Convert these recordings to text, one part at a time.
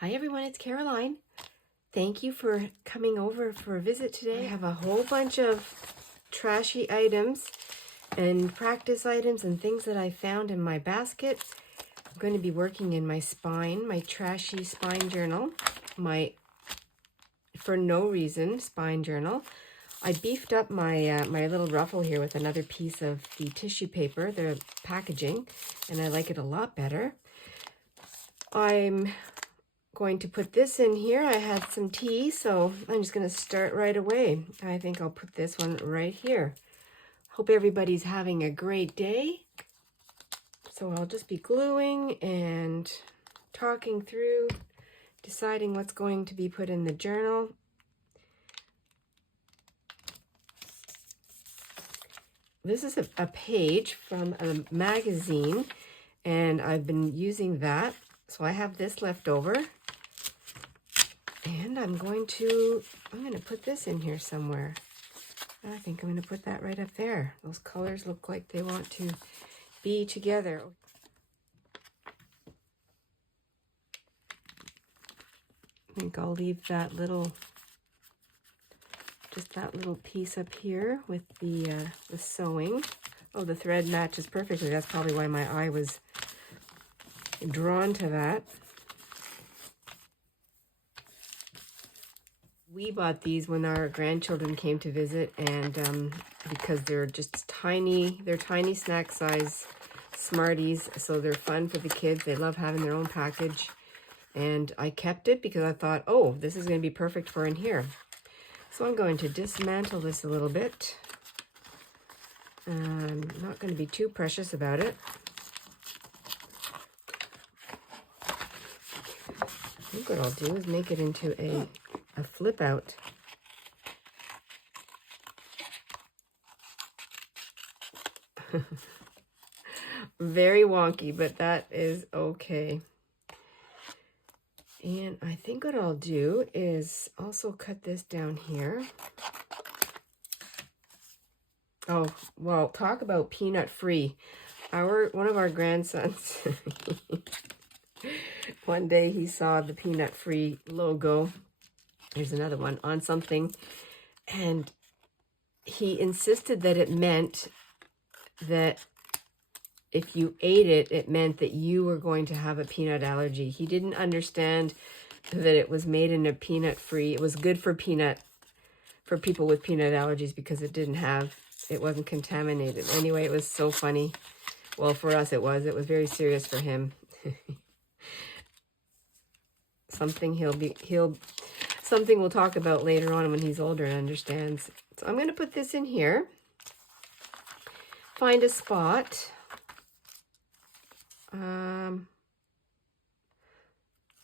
Hi everyone, it's Caroline. Thank you for coming over for a visit today. I have a whole bunch of trashy items and practice items and things that I found in my basket. I'm going to be working in my spine, my trashy spine journal, my for no reason spine journal. I beefed up my my little ruffle here with another piece of the tissue paper, the packaging, and I like it a lot better. I'm going to put this in here. I had some tea, so I'm just going to start right away. I think I'll put this one right here. Hope everybody's having a great day. So I'll just be gluing and talking through, deciding what's going to be put in the journal. This is a page from a magazine, and I've been using that. So I have this left over. And I'm going to put this in here somewhere. I think I'm going to put that right up there. Those colors look like they want to be together. I think I'll leave that little, just that little piece up here with the sewing. Oh, the thread matches perfectly. That's probably why my eye was drawn to that. We bought these when our grandchildren came to visit, and because they're just tiny, they're tiny snack size Smarties, so they're fun for the kids. They love having their own package, and I kept it because I thought, oh, this is going to be perfect for in here. So I'm going to dismantle this a little bit. I'm not going to be too precious about it. I think what I'll do is make it into a flip out. Very wonky, but that is okay. And I think what I'll do is also cut this down here. Oh, well, talk about peanut free. One of our grandsons, one day he saw the peanut free logo. Here's another one on something, and he insisted that it meant that if you ate it, it meant that you were going to have a peanut allergy. He didn't understand that it was made in a peanut free. It was good for people with peanut allergies because it wasn't contaminated. Anyway, it was so funny. Well, for us it was very serious for him. Something we'll talk about later on when he's older and understands. So I'm going to put this in here. Find a spot.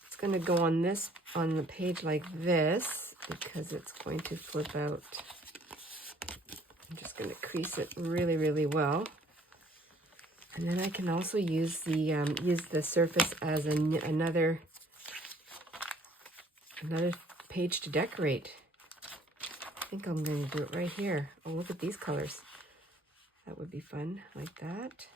It's going to go on the page like this because it's going to flip out. I'm just going to crease it really, really well. And then I can also use the surface as another page to decorate. I think I'm going to do it right here. Oh, look at these colors. That would be fun, like that.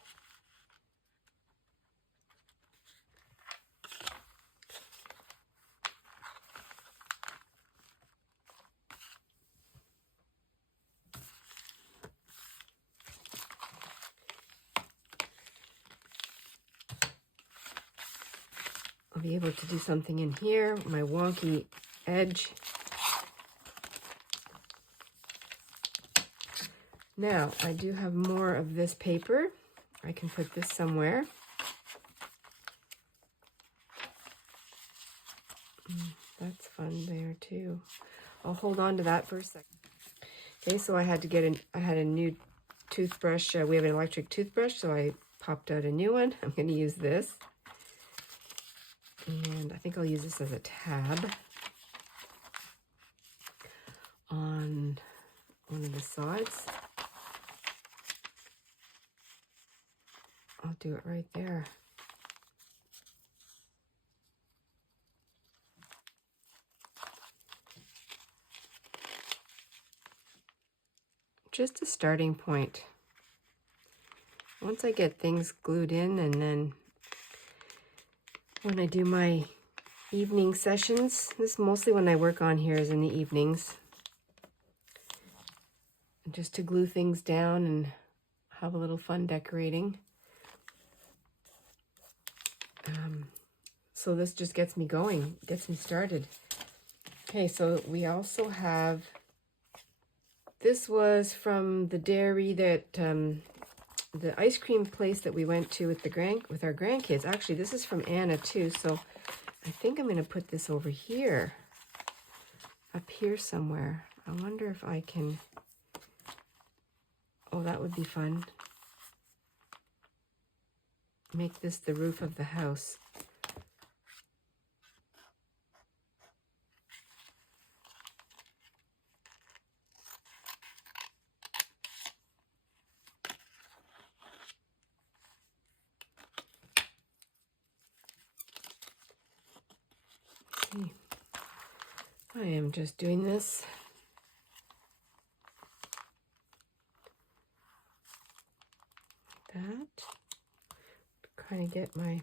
I'll be able to do something in here, my wonky edge. Now, I do have more of this paper. I can put this somewhere. That's fun there too. I'll hold on to that for a second. Okay, so I had a new toothbrush. We have an electric toothbrush, so I popped out a new one. I'm going to use this. And I think I'll use this as a tab on one of the sides. I'll do it right there. Just a starting point. Once I get things glued in, and then when I do my evening sessions. This is mostly when I work on here is in the evenings. Just to glue things down and have a little fun decorating. So this just gets me going, gets me started. Okay, so we also have, this was from the dairy that, the ice cream place that we went to with our grandkids. Actually, this is from Anna too, so I think I'm gonna put this over here, up here somewhere. I wonder if I can, oh, that would be fun. Make this the roof of the house. See, I am just doing this. Like that. Kind of get my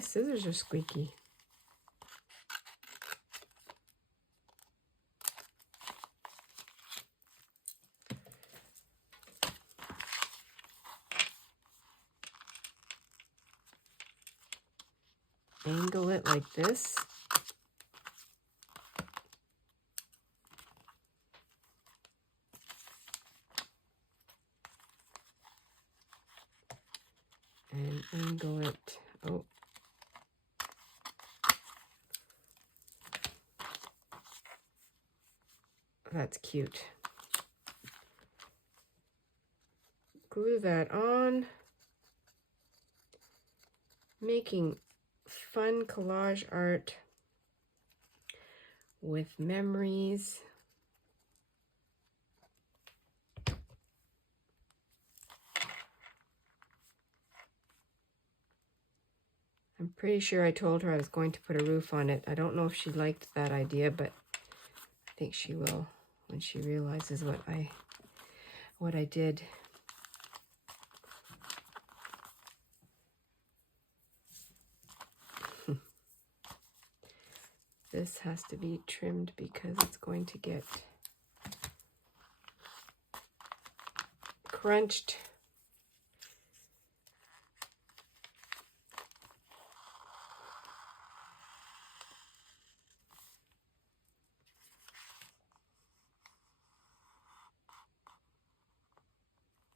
scissors are squeaky. Angle it like this. And angle it, oh. That's cute. Glue that on. Making fun collage art with memories. I'm pretty sure I told her I was going to put a roof on it. I don't know if she liked that idea, but I think she will when she realizes what I did. This has to be trimmed because it's going to get crunched.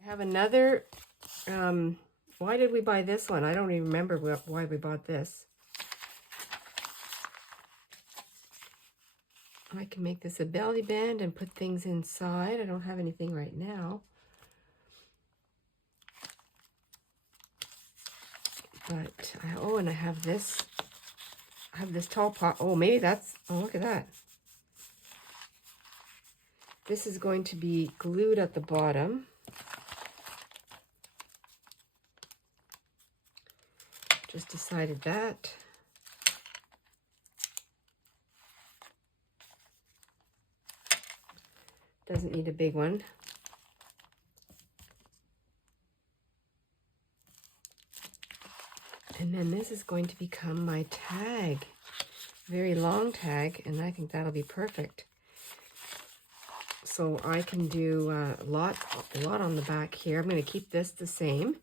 I have another, why did we buy this one? I don't even remember why we bought this. I can make this a belly band and put things inside. I don't have anything right now. But, and I have this. I have this tall pot. Oh, maybe that's, oh, look at that. This is going to be glued at the bottom. Just decided that. Doesn't need a big one. And then this is going to become my tag. Very long tag, and I think that'll be perfect. So I can do a lot on the back here. I'm going to keep this the same.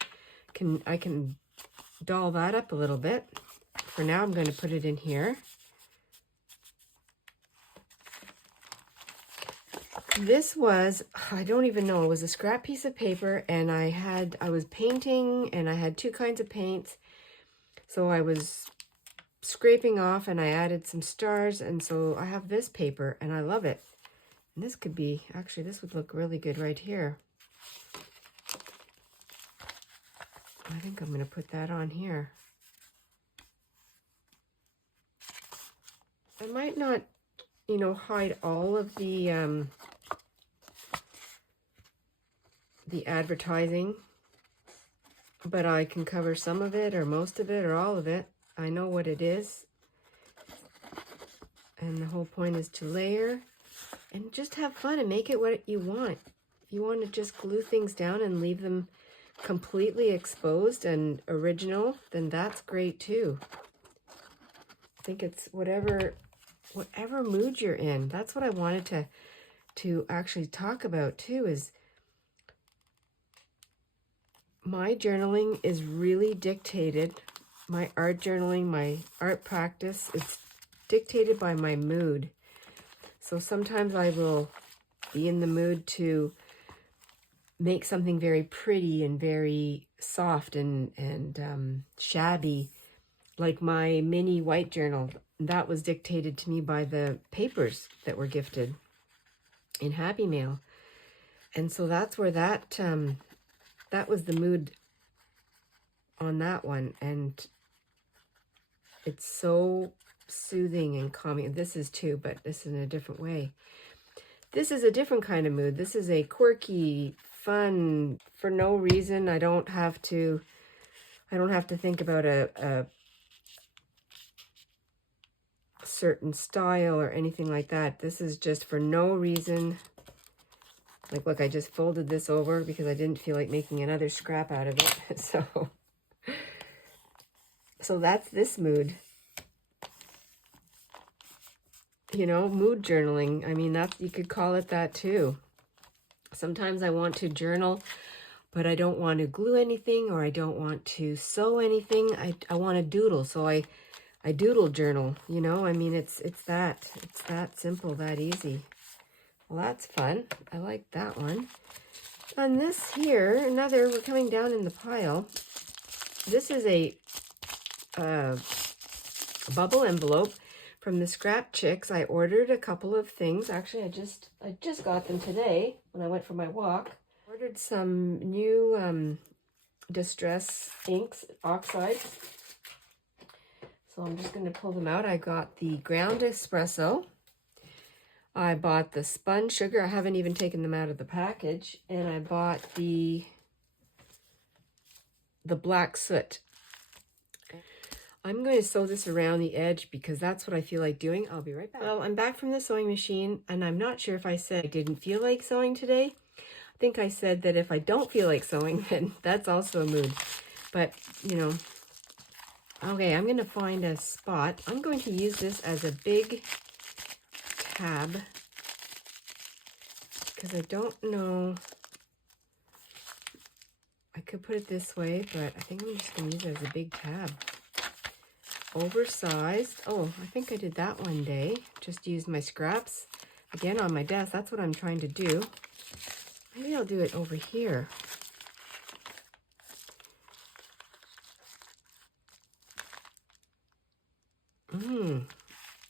I can doll that up a little bit. For now, I'm going to put it in here. This was, I don't even know, it was a scrap piece of paper, and I was painting, and I had two kinds of paints. So I was scraping off, and I added some stars, and so I have this paper, and I love it. And this could be, actually, this would look really good right here. I think I'm going to put that on here. I might not, hide all of the advertising, but I can cover some of it or most of it or all of it. I know what it is. And the whole point is to layer and just have fun and make it what you want. If you want to just glue things down and leave them completely exposed and original, then that's great too. I think it's whatever mood you're in. That's what I wanted to actually talk about too, is my journaling is really dictated. My art journaling, my art practice, it's dictated by my mood. So sometimes I will be in the mood to make something very pretty and very soft and shabby, like my mini white journal. That was dictated to me by the papers that were gifted in Happy Mail. And so that's where that was the mood on that one. And it's so soothing and calming. This is too, but this is in a different way. This is a different kind of mood. This is a quirky, fun, for no reason. I don't have to think about a certain style or anything like that. This is just for no reason. Like, look, I just folded this over because I didn't feel like making another scrap out of it. So that's this mood. You know, mood journaling. I mean, that's, you could call it that too. Sometimes I want to journal, but I don't want to glue anything, or I don't want to sew anything. I want to doodle, so I doodle journal, you know. I mean, it's that simple, that easy. Well, that's fun. I like that one. And this here, we're coming down in the pile. This is a bubble envelope from the Scrap Chicks. I ordered a couple of things. Actually, I just got them today when I went for my walk. Ordered some new Distress inks, oxides. So I'm just going to pull them out. I got the ground espresso. I bought the spun sugar. I haven't even taken them out of the package. And I bought the black soot. I'm going to sew this around the edge because that's what I feel like doing. I'll be right back. Well, I'm back from the sewing machine, and I'm not sure if I said I didn't feel like sewing today. I think I said that if I don't feel like sewing, then that's also a mood. But, you know, okay, I'm going to find a spot. I'm going to use this as a big tab because I don't know. I could put it this way, but I think I'm just going to use it as a big tab. Oversized. Oh, I think I did that one day. Just used my scraps again on my desk. That's what I'm trying to do. Maybe I'll do it over here.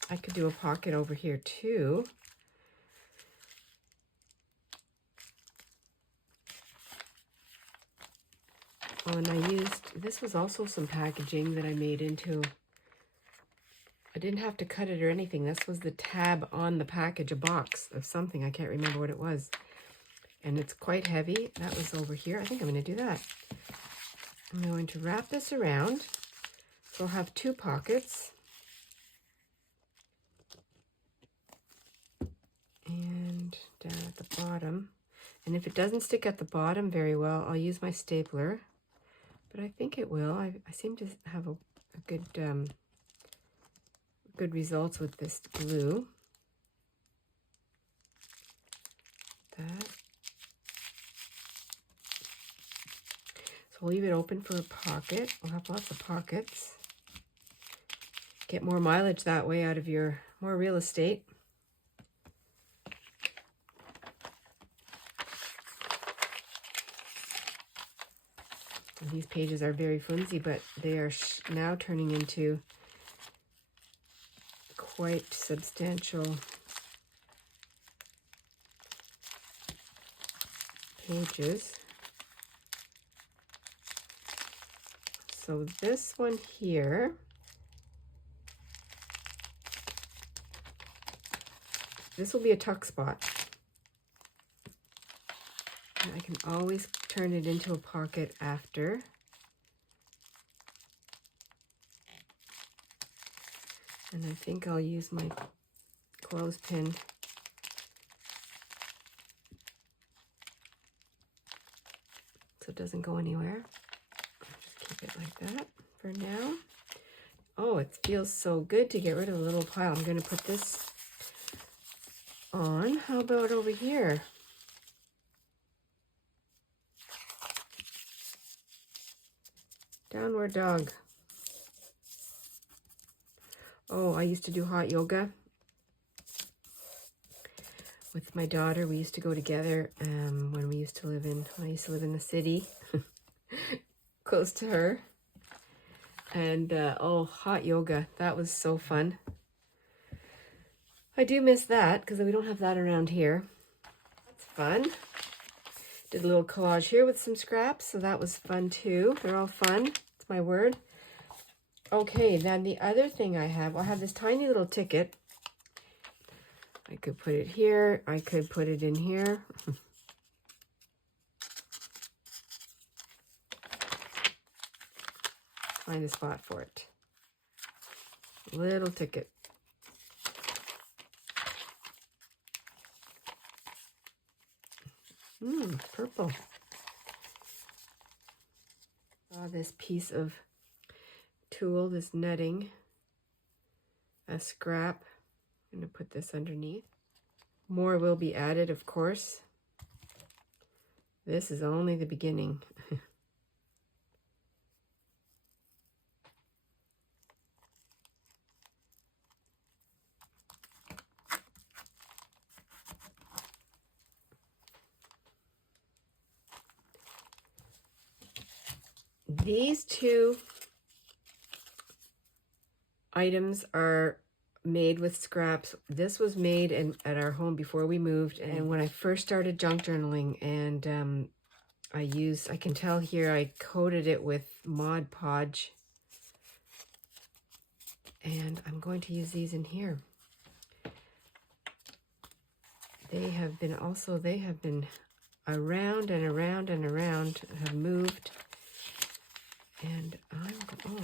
I could do a pocket over here too. Oh, and I used, this was also some packaging that I made into, I didn't have to cut it or anything. This was the tab on the package, a box of something. I can't remember what it was. And it's quite heavy. That was over here. I think I'm going to do that. I'm going to wrap this around. So I'll have two pockets. And down at the bottom. And if it doesn't stick at the bottom very well, I'll use my stapler. But I think it will. I seem to have a good good results with this glue. That. So we'll leave it open for a pocket. We'll have lots of pockets. Get more mileage that way out of your, more real estate. And these pages are very flimsy, but they are now turning into quite substantial pages. So this one here, this will be a tuck spot. And I can always turn it into a pocket after. And I think I'll use my clothespin to doesn't go anywhere. Just keep it like that for now. Oh, it feels so good to get rid of a little pile. I'm going to put this on. How about over here? Downward dog. Oh, I used to do hot yoga with my daughter. We used to go together when I used to live in the city, close to her. And oh, hot yoga, that was so fun. I do miss that because we don't have that around here. That's fun. Did a little collage here with some scraps, so that was fun too. They're all fun. It's my word. Okay, then the other thing I have this tiny little ticket. I could put it here. I could put it in here. Find a spot for it. Little ticket. Purple. Saw this piece of tulle, this netting, a scrap. I'm going to put this underneath. More will be added, of course. This is only the beginning. These two items are made with scraps. This was made at our home before we moved, and when I first started junk journaling, and I can tell here I coated it with Mod Podge, and I'm going to use these in here. They have been around and around and around, have moved, and oh,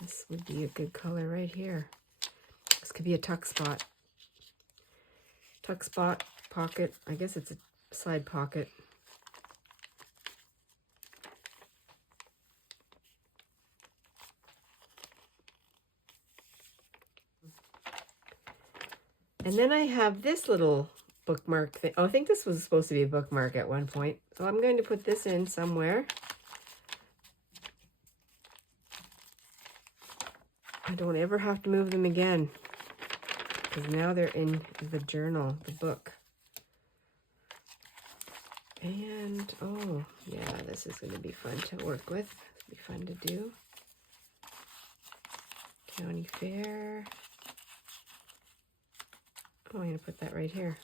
this would be a good color right here. This could be a tuck spot. Tuck spot, pocket. I guess it's a side pocket. And then I have this little bookmark thing. Oh, I think this was supposed to be a bookmark at one point. So I'm going to put this in somewhere. I don't ever have to move them again, because now they're in the journal, the book. And, oh, yeah, this is going to be fun to work with. It'll be fun to do. County Fair. Oh, I'm going to put that right here.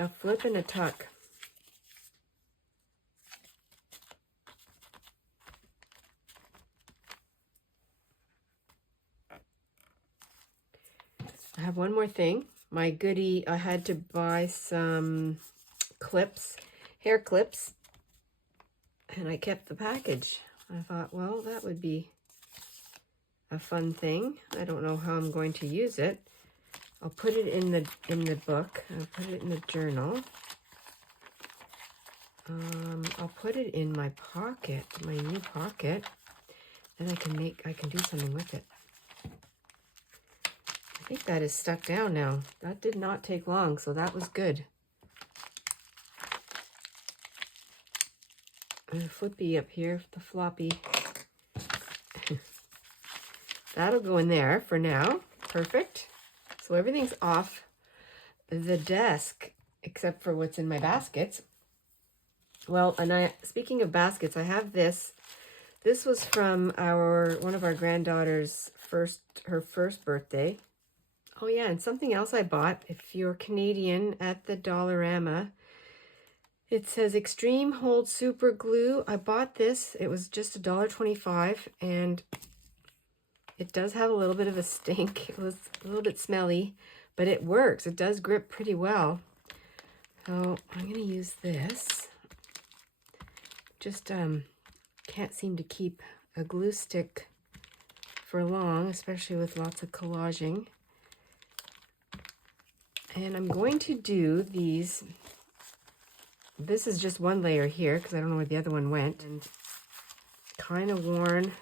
A flip and a tuck. I have one more thing. My goodie, I had to buy some clips, hair clips, and I kept the package. I thought, well, that would be a fun thing. I don't know how I'm going to use it. I'll put it in the book. I'll put it in the journal. I'll put it in my pocket, my new pocket. Then I can do something with it. I think that is stuck down now. That did not take long, so that was good. And a flippy up here, the floppy. That'll go in there for now. Perfect. So everything's off the desk except for what's in my baskets. Well, and speaking of baskets, I have this. This was from one of our granddaughter's her first birthday. Oh yeah, and something else I bought. If you're Canadian, at the Dollarama, it says Extreme Hold Super Glue. I bought this. It was just $1.25, and it does have a little bit of a stink. It was a little bit smelly, but it works. It does grip pretty well. So I'm going to use this. Just can't seem to keep a glue stick for long, especially with lots of collaging. And I'm going to do these this is just one layer here because I don't know where the other one went, and kind of worn.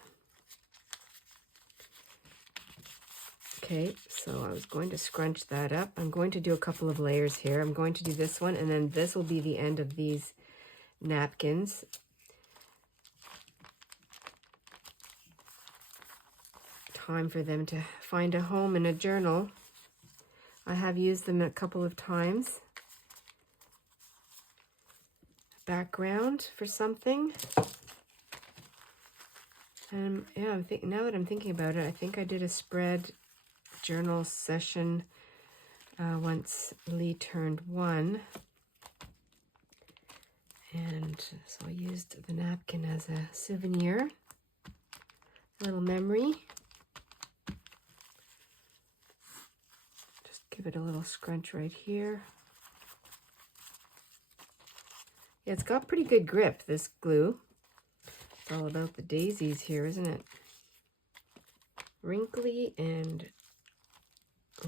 Okay, so I was going to scrunch that up. I'm going to do a couple of layers here. I'm going to do this one, and then this will be the end of these napkins. Time for them to find a home in a journal. I have used them a couple of times. Background for something. And yeah, now that I'm thinking about it, I think I did a spread journal session once Lee turned 1. And so I used the napkin as a souvenir, a little memory. Just give it a little scrunch right here. Yeah, it's got pretty good grip, this glue. It's all about the daisies here, isn't it? Wrinkly and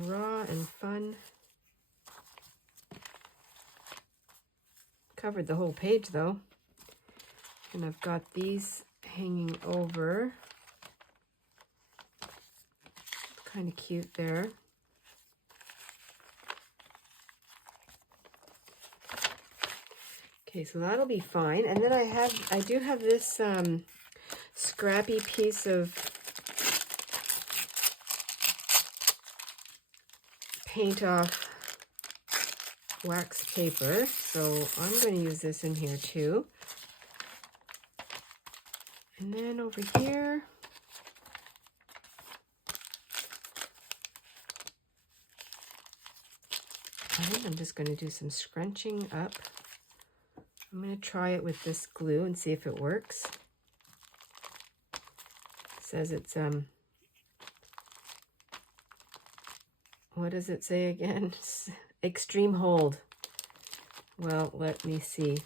raw and fun. Covered the whole page though. And I've got these hanging over. Kind of cute there. Okay, so that'll be fine. And then I do have this scrappy piece of paint off wax paper. So I'm going to use this in here too. And then over here, I think I'm just going to do some scrunching up. I'm going to try it with this glue and see if it works. It says it's, what does it say again? Extreme hold. Well, let me see.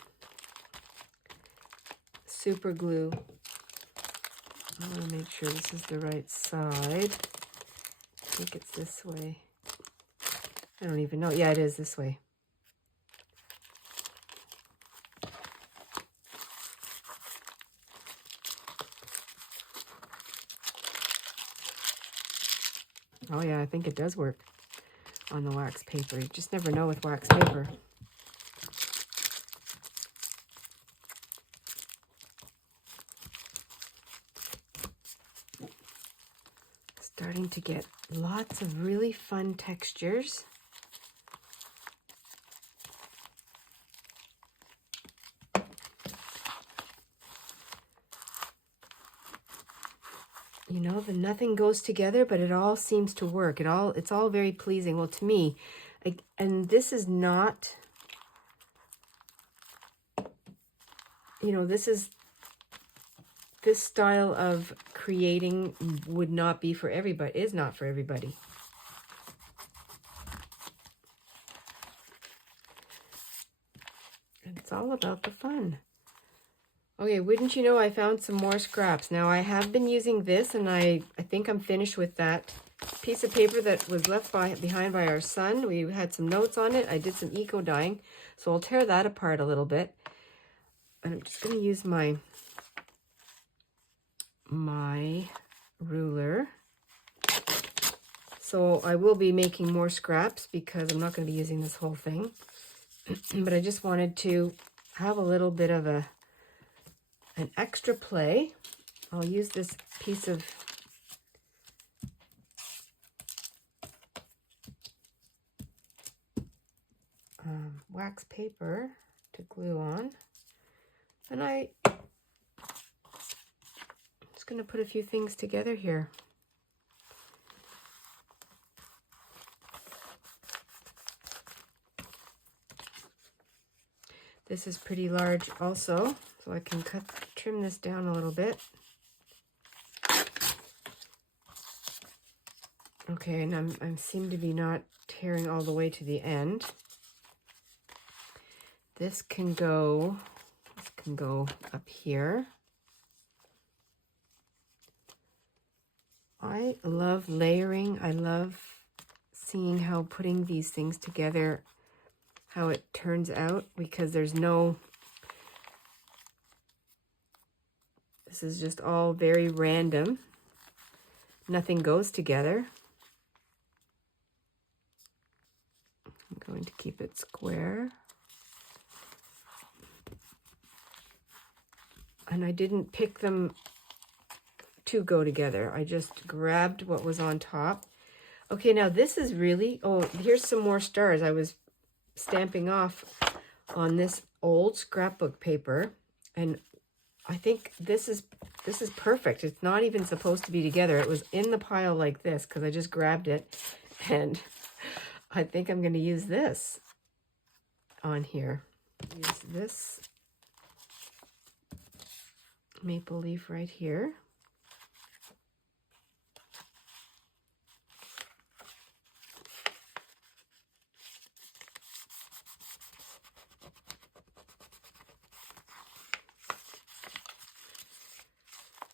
Super glue. I want to make sure this is the right side. I think it's this way. I don't even know. Yeah, it is this way. Oh yeah, I think it does work on the wax paper. You just never know with wax paper. Starting to get lots of really fun textures. You know, nothing goes together, but it all seems to work. It's all very pleasing. Well, to me, and this is not, you know, this style of creating would not be for everybody, is not for everybody. It's all about the fun. Okay, wouldn't you know, I found some more scraps. Now, I have been using this, and I think I'm finished with that piece of paper that was left behind by our son. We had some notes on it. I did some eco dyeing, so I'll tear that apart a little bit. And I'm just going to use my ruler. So I will be making more scraps because I'm not going to be using this whole thing. But I just wanted to have a little bit of an extra play. I'll use this piece of wax paper to glue on. And I'm just going to put a few things together here. This is pretty large also, so I can trim this down a little bit. Okay, and I seem to be not tearing all the way to the end. This can go up here. I love layering. I love seeing how putting these things together, how it turns out, because there's no, this is just all very random. Nothing goes together. I'm going to keep it square. And I didn't pick them to go together. I just grabbed what was on top. Okay, now this is really, oh, here's some more stars. I was stamping off on this old scrapbook paper, and I think this is perfect. It's not even supposed to be together. It was in the pile like this because I just grabbed it, and I think I'm going to use this on here. Use this maple leaf right here.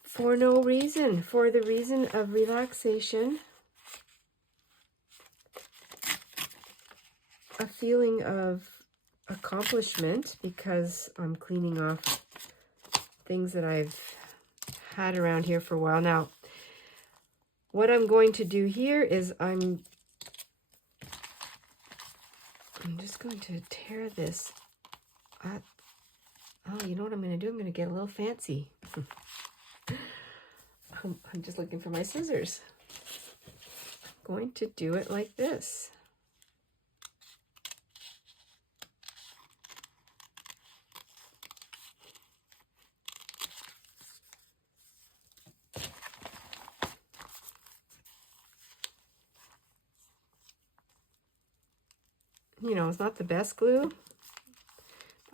For no reason, for the reason of relaxation, a feeling of accomplishment, because I'm cleaning off things that I've had around here for a while. Now, what I'm going to do here is I'm just going to tear this up. Oh, you know what I'm going to do? I'm going to get a little fancy. I'm just looking for my scissors. I'm going to do it like this. You know, it's not the best glue.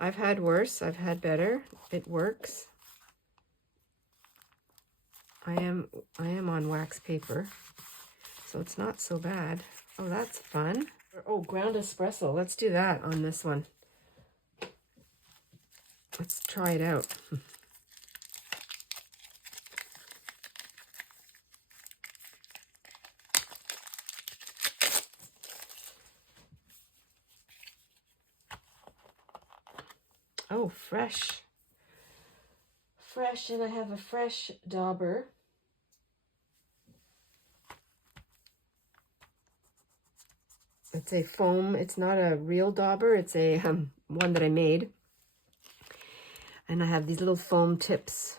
I've had worse, I've had better. It works. I am on wax paper, so it's not so bad. Oh, that's fun. Oh, ground espresso. Let's do that on this one. Let's try it out. Oh, fresh. Fresh, and I have a fresh dauber. It's a foam. It's not a real dauber. It's a one that I made. And I have these little foam tips.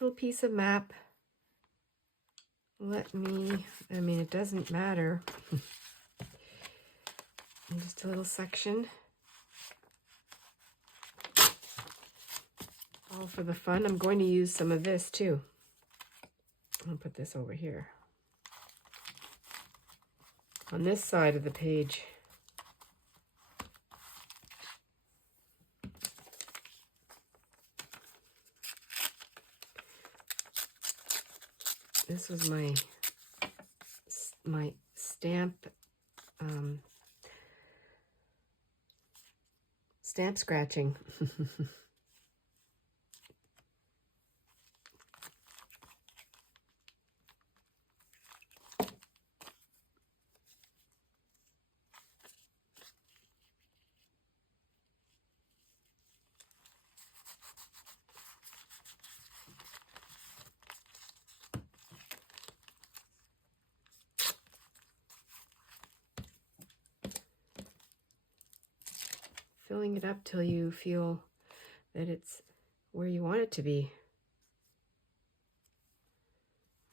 Little piece of map. I mean, it doesn't matter. Just a little section. All for the fun. I'm going to use some of this too. I'll put this over here. On this side of the page. This was my stamp stamp scratching. Filling it up till you feel that it's where you want it to be.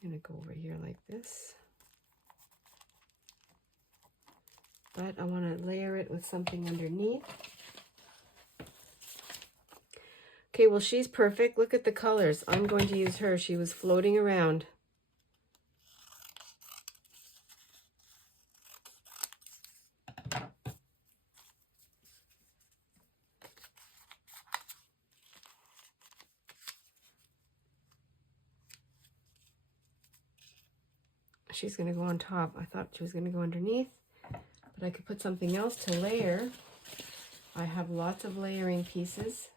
I'm going to go over here like this. But I want to layer it with something underneath. Okay, well, she's perfect. Look at the colors. I'm going to use her. She was floating around. She's going to go on top. I thought she was going to go underneath, but I could put something else to layer. I have lots of layering pieces.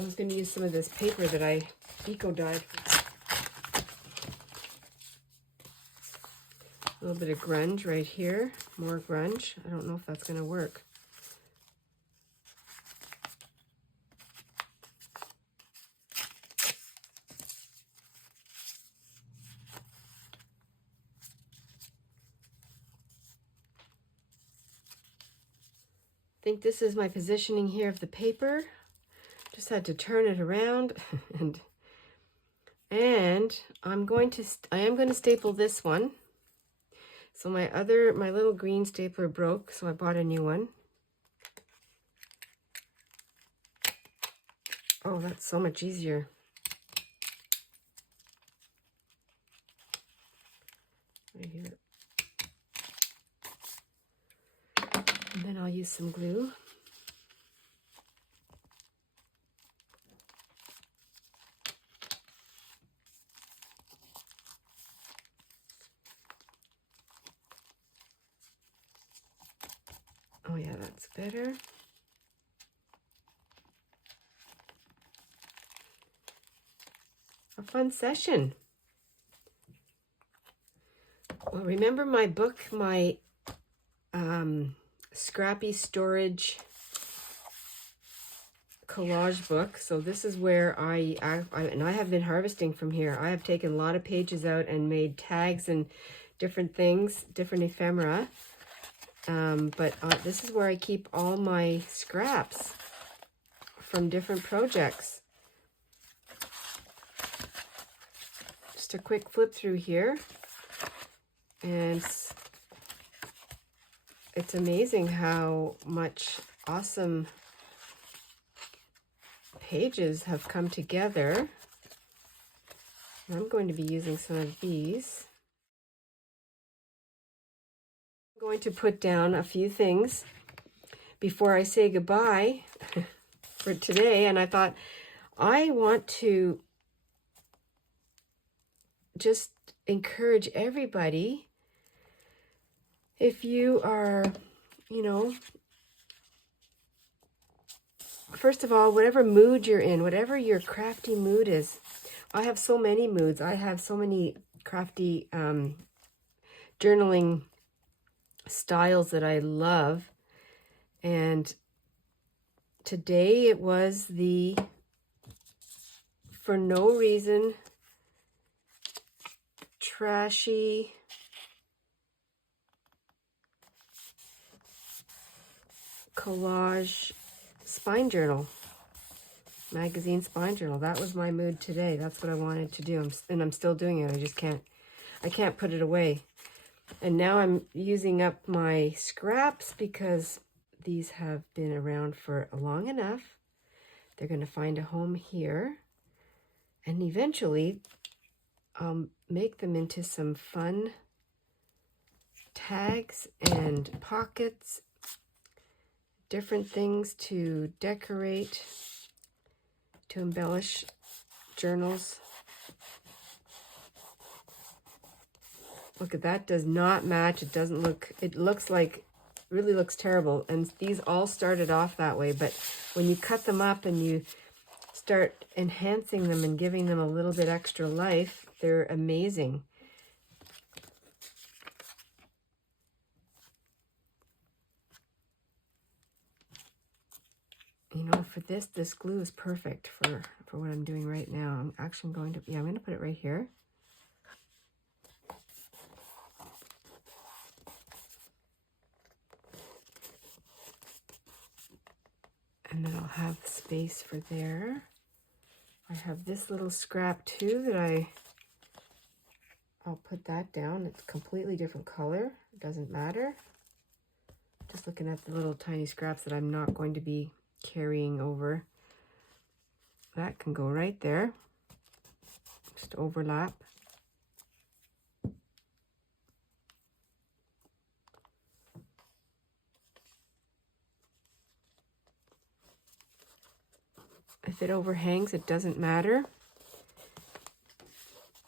I was going to use some of this paper that I eco-dyed. A little bit of grunge right here, more grunge. I don't know if that's going to work. I think this is my positioning here of the paper. Just had to turn it around and I am going to staple this one. So my little green stapler broke, so I bought a new one. Oh, that's so much easier. Right here. And then I'll use some glue. Oh yeah, that's better. A fun session. Well, remember my book, my scrappy storage collage book. So this is where I have been harvesting from here. I have taken a lot of pages out and made tags and different things, different ephemera. But this is where I keep all my scraps from different projects. Just a quick flip through here, and it's amazing how much awesome pages have come together. I'm going to be using some of these. I'm going to put down a few things before I say goodbye for today, and I thought I want to just encourage everybody, if you are, first of all, whatever mood you're in, whatever your crafty mood is. I have so many moods. I have so many crafty journaling styles that I love. And today it was the for no reason trashy collage spine journal, magazine spine journal. That was my mood today. That's what I wanted to do, and I'm still doing it. I can't put it away. And now I'm using up my scraps because these have been around for long enough. They're going to find a home here, and eventually I'll make them into some fun tags and pockets, different things to decorate, to embellish journals. Look at that, does not match. It doesn't look, it looks like, really looks terrible. And these all started off that way, but when you cut them up and you start enhancing them and giving them a little bit extra life, they're amazing. You know, for this glue is perfect for what I'm doing right now. I'm actually going to, I'm going to put it right here. And then I'll have space for there. I have this little scrap too that I'll put that down. It's a completely different color. It doesn't matter. Just looking at the little tiny scraps that I'm not going to be carrying over. That can go right there. Just overlap. If it overhangs, it doesn't matter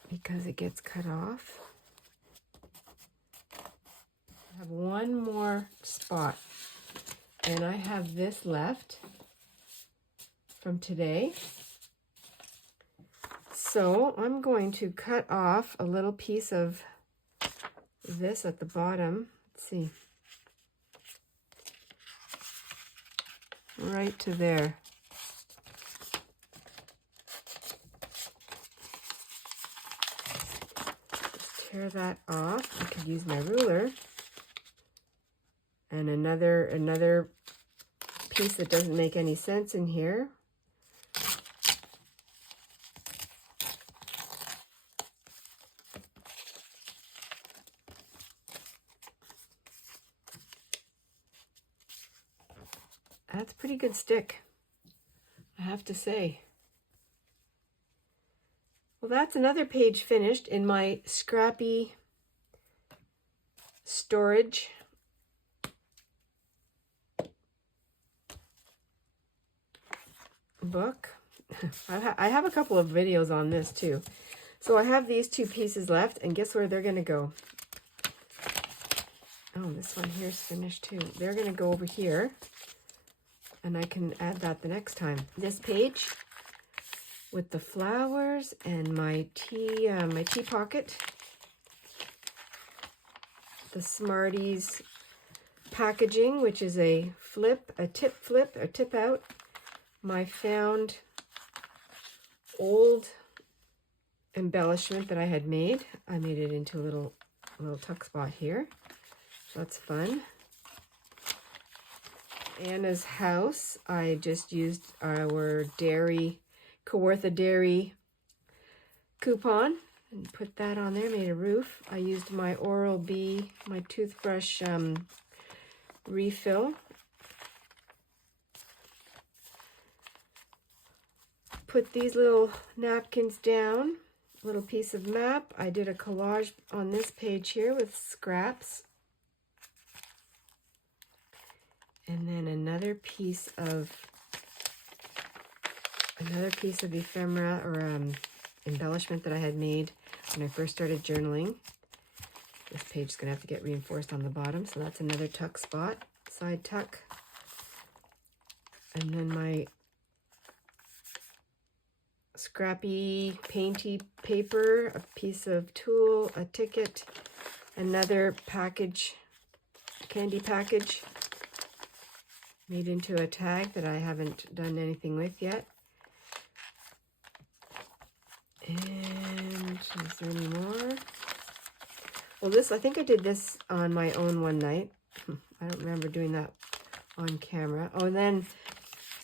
because it gets cut off. I have one more spot, and I have this left from today. So I'm going to cut off a little piece of this at the bottom. Let's see. Right to there. Just tear that off. I could use my ruler. And another piece that doesn't make any sense in here. That's a pretty good stick, I have to say. Well, that's another page finished in my scrappy storage. Book. I have a couple of videos on this too. So I have these two pieces left, and guess where they're going to go? Oh, this one here is finished too. They're going to go over here, and I can add that the next time. This page with the flowers and my tea pocket, the Smarties packaging, which is a tip out. My found old embellishment that I had made. I made it into a little tuck spot here. That's fun. Anna's house. I just used our Kawartha Dairy coupon and put that on there, made a roof. I used my Oral-B, my toothbrush refill. Put these little napkins down, little piece of map. I did a collage on this page here with scraps. And then another piece of ephemera or embellishment that I had made when I first started journaling. This page is going to have to get reinforced on the bottom, so that's another tuck spot, side tuck. And then my scrappy painty paper, a piece of tulle, a ticket, another package, candy package made into a tag that I haven't done anything with yet. And is there any more? Well, I think I did this on my own one night. I don't remember doing that on camera. Oh, and then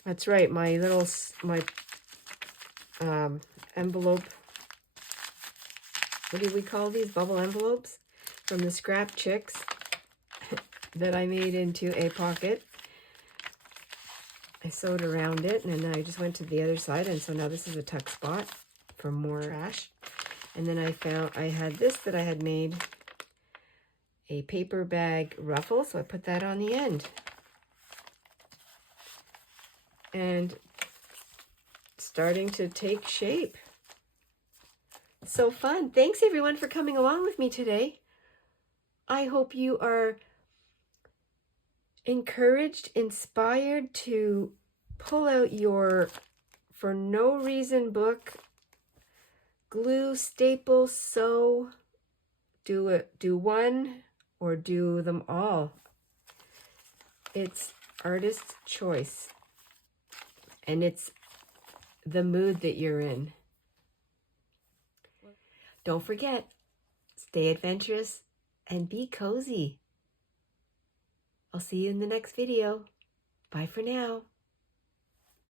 that's right, my envelope. What do we call these? Bubble envelopes from the Scrap Chicks that I made into a pocket. I sewed around it, and then I just went to the other side, and so now this is a tuck spot for more trash. And then I had this that I had made, a paper bag ruffle, so I put that on the end. And starting to take shape. So fun. Thanks everyone for coming along with me today. I hope you are encouraged, inspired to pull out your for no reason book, glue, staple, sew, do one or do them all. It's artist's choice, and it's the mood that you're in. Don't forget, stay adventurous and be cozy. I'll see you in the next video. Bye for now.